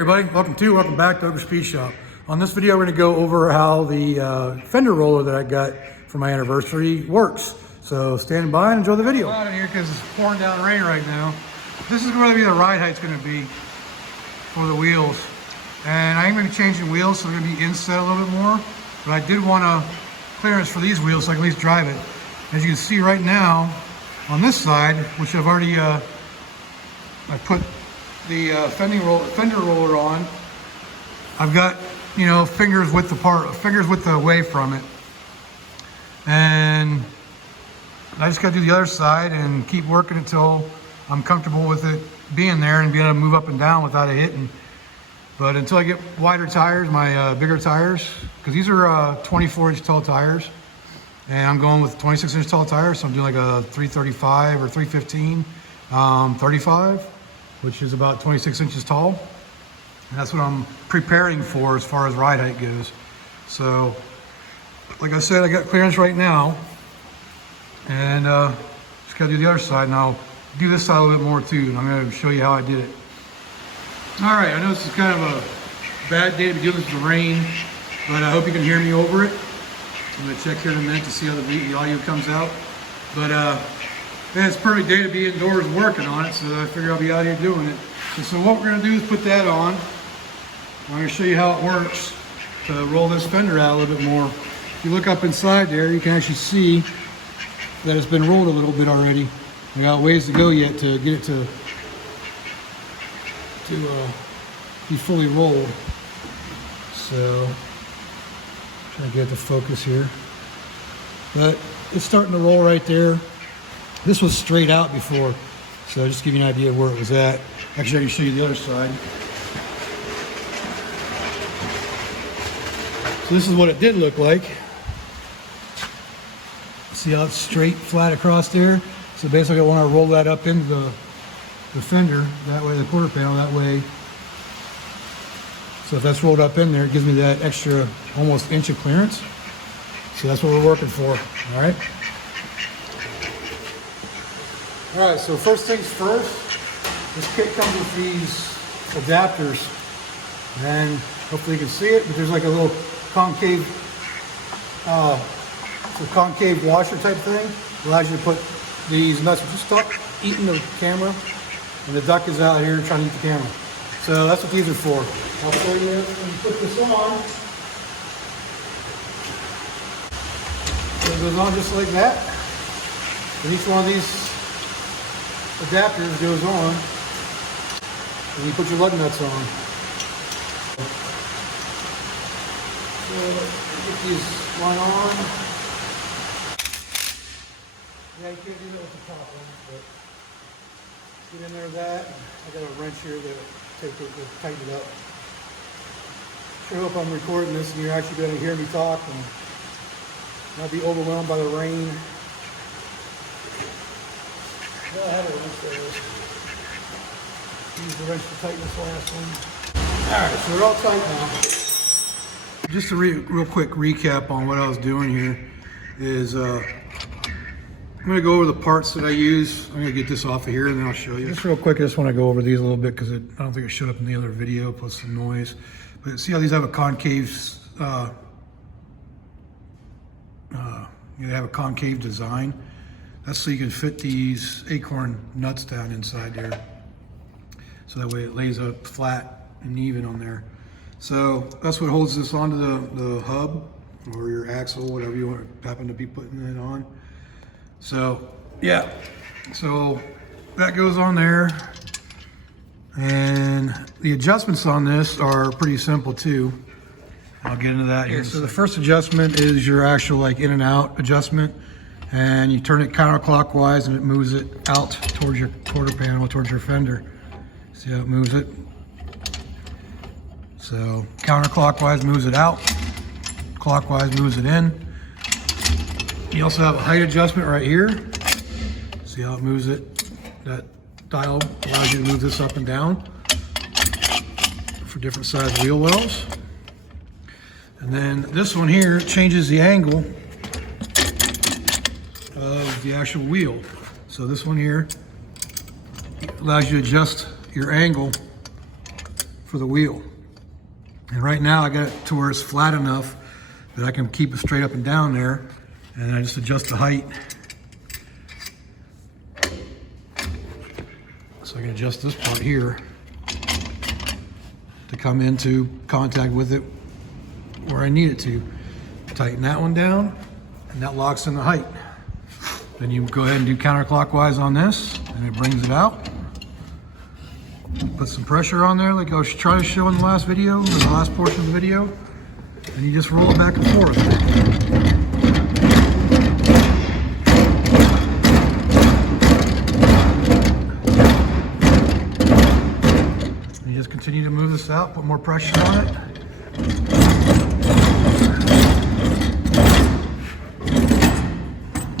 Everybody, welcome back to Ogre Speed Shop. On this video, we're going to go over how the fender roller that I got for my anniversary works. So stand by and enjoy the video. Out of here because it's pouring down rain right now. This is where the ride height's going to be for the wheels, and I am going to be changing wheels, so they're going to be inset a little bit more. But I did want a clearance for these wheels so I can at least drive it. As you can see right now, on this side, which I've already I put the fender roller on, I've got, you know, fingers width away from it, and I just got to do the other side and keep working until I'm comfortable with it being there and being able to move up and down without it hitting. But until I get wider tires, my bigger tires, because these are 24-inch tall tires, and I'm going with 26-inch tall tires, so I'm doing like a 335 or 315 35. Which is about 26 inches tall. And that's what I'm preparing for as far as ride height goes. So, like I said, I got clearance right now. And just gotta do the other side, and I'll do this side a little bit more too. And I'm gonna show you how I did it. All right, I know this is kind of a bad day to be doing this with the rain, but I hope you can hear me over it. I'm gonna check here in a minute to see how the audio comes out. But man, it's a perfect day to be indoors working on it, so I figure I'll be out here doing it. And so what we're going to do is put that on. I'm going to show you how it works to roll this fender out a little bit more. If you look up inside there, you can actually see that it's been rolled a little bit already. I got ways to go yet to get it to be fully rolled. So, trying to get it to focus here. But it's starting to roll right there. This was straight out before, so just to give you an idea of where it was at. Actually, I can show you the other side. So this is what it did look like. See how it's straight, flat across there? So basically I want to roll that up into the fender, that way, the quarter panel, that way. So if that's rolled up in there, it gives me that extra almost inch of clearance. So that's what we're working for, all right? All right, so first things first, this kit comes with these adapters, and hopefully you can see it, but there's like a little concave washer type thing. Allows you to put these nuts. Just stop eating the camera, and the duck is out here trying to eat the camera. So that's what these are for. I'll show you when you put this on. So it goes on just like that, and each one of these adapters goes on, and you put your lug nuts on. So get these one on. Yeah, you can't do that with the top one, but get in there with that. I got a wrench here to tighten it up. Sure hope I'm recording this and you're actually going to hear me talk and not be overwhelmed by the rain. Well, I had a wrench there. Use the wrench to tighten this last one. All right, so they're all tight now. Just a real quick recap on what I was doing here is I'm going to go over the parts that I use. I'm going to get this off of here and then I'll show you. Just real quick, I just want to go over these a little bit because I don't think it showed up in the other video, plus some noise. But see how these have a concave, they have a concave design. That's so you can fit these acorn nuts down inside there. So that way it lays up flat and even on there. So that's what holds this onto the hub or your axle, whatever you happen to be putting it on. So yeah, so that goes on there. And the adjustments on this are pretty simple too. I'll get into that here. So the first adjustment is your actual like in and out adjustment. And you turn it counterclockwise and it moves it out towards your quarter panel, towards your fender. See how it moves it? So counterclockwise moves it out, clockwise moves it in. You also have a height adjustment right here. See how it moves it? That dial allows you to move this up and down for different size wheel wells. And then this one here changes the angle of the actual wheel. So this one here allows you to adjust your angle for the wheel. And right now I got it to where it's flat enough that I can keep it straight up and down there, and I just adjust the height. So I can adjust this part here to come into contact with it where I need it to. Tighten that one down, and that locks in the height. Then you go ahead and do counterclockwise on this, and it brings it out. Put some pressure on there like I was trying to show in the last video, or the last portion of the video, and you just roll it back and forth. And you just continue to move this out, put more pressure on it.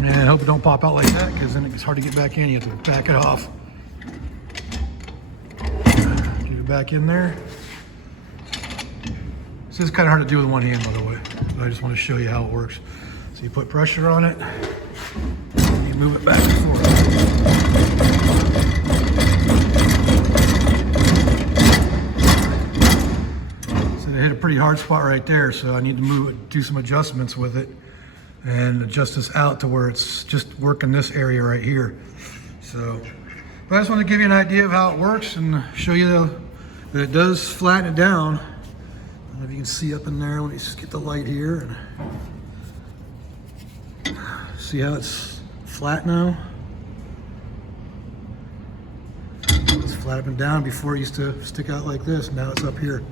And I hope it don't pop out like that, because then it gets hard to get back in. You have to back it off. Get it back in there. This is kind of hard to do with one hand, by the way. But I just want to show you how it works. So you put pressure on it, and you move it back and forth. So I hit a pretty hard spot right there, so I need to move it, do some adjustments with it, and adjust this out to where it's just working this area right here. So, but I just want to give you an idea of how it works and show you that it does flatten it down. I don't know if you can see up in there. Let me just get the light here. See how it's flat now? It's flat up and down. Before it used to stick out like this. Now it's up here.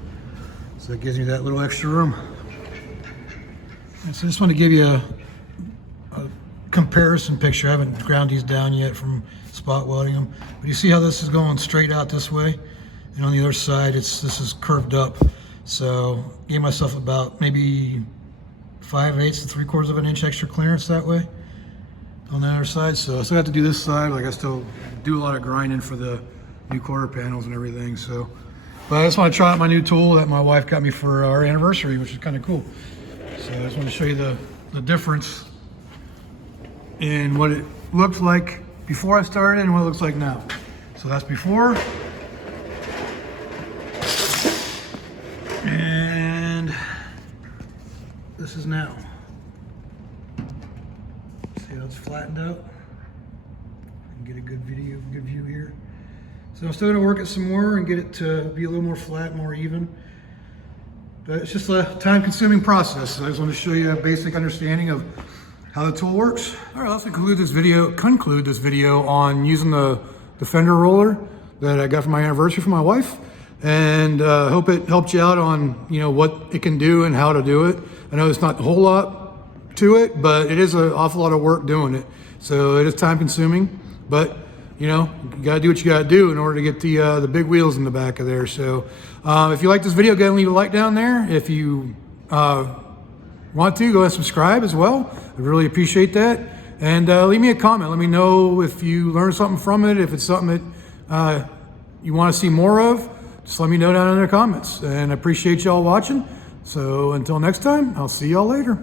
So that gives you that little extra room. And so I just want to give you a comparison picture. I haven't ground these down yet from spot welding them. But you see how this is going straight out this way? And on the other side, this is curved up. So gave myself about maybe 5/8 to 3/4 of an inch extra clearance that way on the other side. So I still have to do this side. Like I still do a lot of grinding for the new quarter panels and everything. So, but I just want to try out my new tool that my wife got me for our anniversary, which is kind of cool. So I just want to show you the difference in what it looked like before I started and what it looks like now. So that's before. And this is now. See how it's flattened out? And get a good view here. So I'm still gonna work it some more and get it to be a little more flat, more even. But it's just a time-consuming process. I just want to show you a basic understanding of how the tool works. All right, let's conclude this video on using the Fender roller that I got for my anniversary for my wife. And hope it helped you out on what it can do and how to do it. I know it's not a whole lot to it, but it is an awful lot of work doing it. So it is time consuming, but you gotta do what you gotta do in order to get the big wheels in the back of there. So if you like this video, go ahead and leave a like down there. If you want to, go ahead and subscribe as well. I really appreciate that. And leave me a comment. Let me know if you learned something from it, if it's something that you want to see more of. Just let me know down in the comments. And I appreciate y'all watching. So until next time, I'll see y'all later.